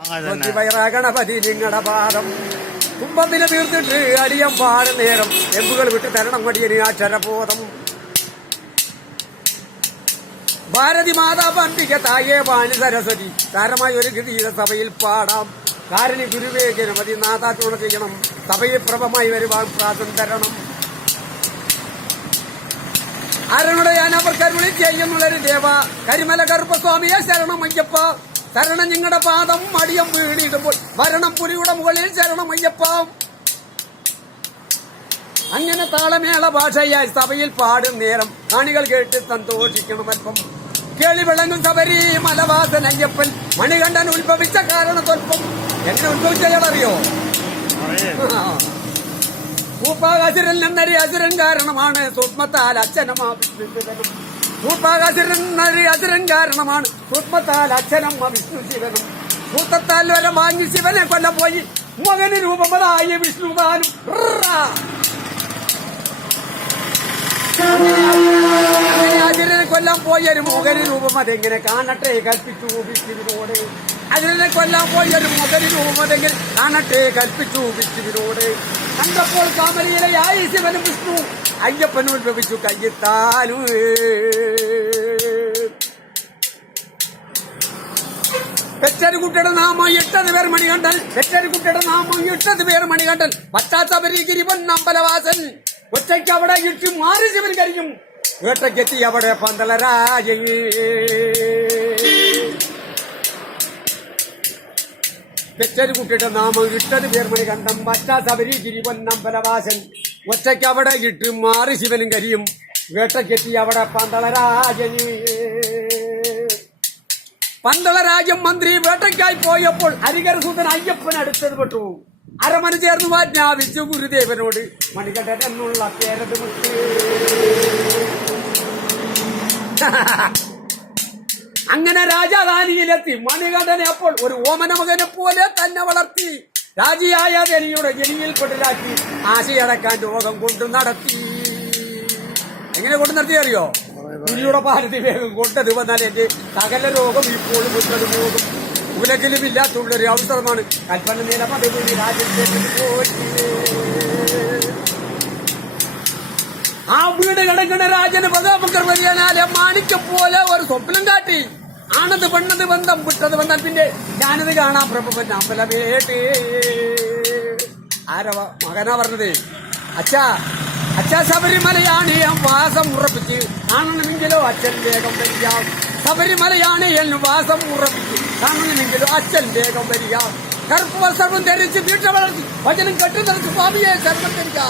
ഗണപതി നിങ്ങളുടെ പാദം കുംഭത്തിന് തീർത്തിട്ട് അടിയം പാട് നേരം എമ്പുകൾ വിട്ട് തരണം മടിയന് അക്ഷരബോധം. ഭാരതി മാതാ പണ്ഡിക തായേ വാണി സരസ്വതി താരമായി ഒരു ഗീത സഭയിൽ പാടാം. കാരണി ഗുരുവേ ഗണപതി നാഥാ തുണ ചെയ്യണം, സഭയിൽ പ്രഭമായി വരുവാൻ പ്രാർത്ഥന തരണം. അരണുടെ ഞാൻ അവർ കരുണി ചെയ്യുന്നുള്ളൊരു ദേവ കരിമല കറുപ്പസ്വാമിയെ ശരണം അയ്യപ്പ. ശരണം നിങ്ങളുടെ പാദം അടിയം വീണിടുമ്പോൾ വരണം പുലിയുടെ മുകളിൽ ശരണം അയ്യപ്പ. അങ്ങനെ താളമേള ഭാഷയായി സഭയിൽ പാടും നേരം കാണികൾ കേട്ട് സന്തോഷിക്കണം അല്പം. കേളി വിളങ്ങും ശബരി മലവാസൻ അയ്യപ്പൻ മണികണ്ഠൻ ഉത്ഭവിച്ച കാരണത്തൊൽപ്പം. എങ്ങനെ ഉത്ഭവിച്ചറിയോ? ഭൂപാകാസുരൻ എന്നൊരു അസുരൻ കാരണമാണ് സൂക്ഷ്മത്താൽ അച്ഛനമാ വിഷ്ണു. ഭൂപാകാസുരൻ എന്നൊരു അസുരൻ കാരണമാണ് സൂക്ഷ്മത്താൽ അച്ഛനമ്മ വിഷ്ണു ശിവനും. ഭൂതത്താൽ വരെ വാങ്ങി ശിവനെ കൊല്ലം പോയി മകന് രൂപമതായി വിഷ്ണുദാനും. അസുരനെ കൊല്ലാൻ പോയ ഒരു മുഖന് രൂപം അതെങ്ങനെ കാണട്ടെ കൽപ്പിച്ചു വിഷ്ണുവിനോട്. അസുരനെ കൊല്ലാൻ പോയ ഒരു മുഖന് രൂപം അതെങ്ങനെ കാണട്ടെ കൽപ്പിച്ചു വിഷ്ണുവിനോട്. കണ്ടപ്പോൾ കാമലയിലായി ശിവനും വിഷ്ണു അയ്യപ്പനും ഉത്ഭവിച്ചു കയ്യെത്താനും. പെറ്റരുകുട്ടിയുടെ നാമം 8 പേർ മണികണ്ഠൻ. പെറ്റരുകുട്ടിയുടെ നാമം 8 പേർ മണികണ്ഠൻ. പച്ചാശബരി ഗിരിവൻ അമ്പലവാസൻ. ഒറ്റയ്ക്ക് അവിടെ ഇട്ട് മാറി ശിവൻ കരിയും. വേട്ടയ്ക്കെത്തി അവിടെ പന്തളരാജ. പെറ്റരുകുട്ടിയുടെ നാമം 8 പേർ മണികണ്ഠൻ. പച്ചാശബരി ഗിരിവൻ അമ്പലവാസൻ. ഒറ്റയ്ക്ക് അവിടെ ഇട്ട് മാറി ശിവനും കരിയും. വേട്ടയ്ക്കെത്തി അവിടെ പന്തളരാജന്. പന്തളരാജൻ മന്ത്രി വേട്ടയ്ക്കായി പോയപ്പോൾ ഹരികരസൂതൻ അയ്യപ്പൻ അടുത്തത് പെട്ടു. അരമന ചേർന്ന് വാജ്ഞാപിച്ചു ഗുരുദേവനോട് മണികണ്ഠൻ എന്നുള്ള പേരത് വിട്ട്. അങ്ങനെ രാജധാനിയിലെത്തി മണികണ്ഠനെ അപ്പോൾ ഒരു ഓമന മകനെ പോലെ തന്നെ വളർത്തി. രാജിയായ ജനിയുടെ ജനിയിൽ കൊണ്ടിലാക്കി ആശയടക്കാൻ രോഗം കൊണ്ട് നടത്തി. എങ്ങനെ കൊണ്ട് നടത്തി അറിയോ? പുലിയുടെ പാലത്തി വേഗം കൊണ്ടത് വന്നാൽ എന്റെ സകല രോഗം ഇപ്പോഴും വിട്ടത് പോകും. ഉലകിലുമില്ലാത്തുള്ളൊരു അവസരമാണ് കൽപ്പന നിലമതി രാജ്യത്തെ. ആ വീട് കിടക്കുന്ന രാജന് പ്രതാപങ്കർ വരിയാനാലെ മാണിക്കം പോലെ ഒരു സ്വപ്നം കാട്ടി. ആണത് പെണ്ണത് ബന്ധം വിട്ടത് വന്നാൽ പിന്നെ ഞാനത് കാണാൻ പ്രഭവൻ അമ്പലമേട്ടേ. ആരവ മകനാ പറഞ്ഞത്? അച്ഛാ ശബരിമലയാണ് ഞാൻ വാസം ഉറപ്പിച്ച് കാണണമെങ്കിലോ അച്ഛൻ വേഗം വരിക. ശബരിമലയാണ് ഞാൻ വാസം ഉറപ്പിച്ച് കാണണമെങ്കിലോ അച്ഛൻ വേഗം വരിക. കറുപ്പ് വസ്ത്രവും ധരിച്ച് വീട്ട വളർത്തി വചനം കെട്ടിനിറച്ച് സ്വാമിയെ ശരണം തരിക.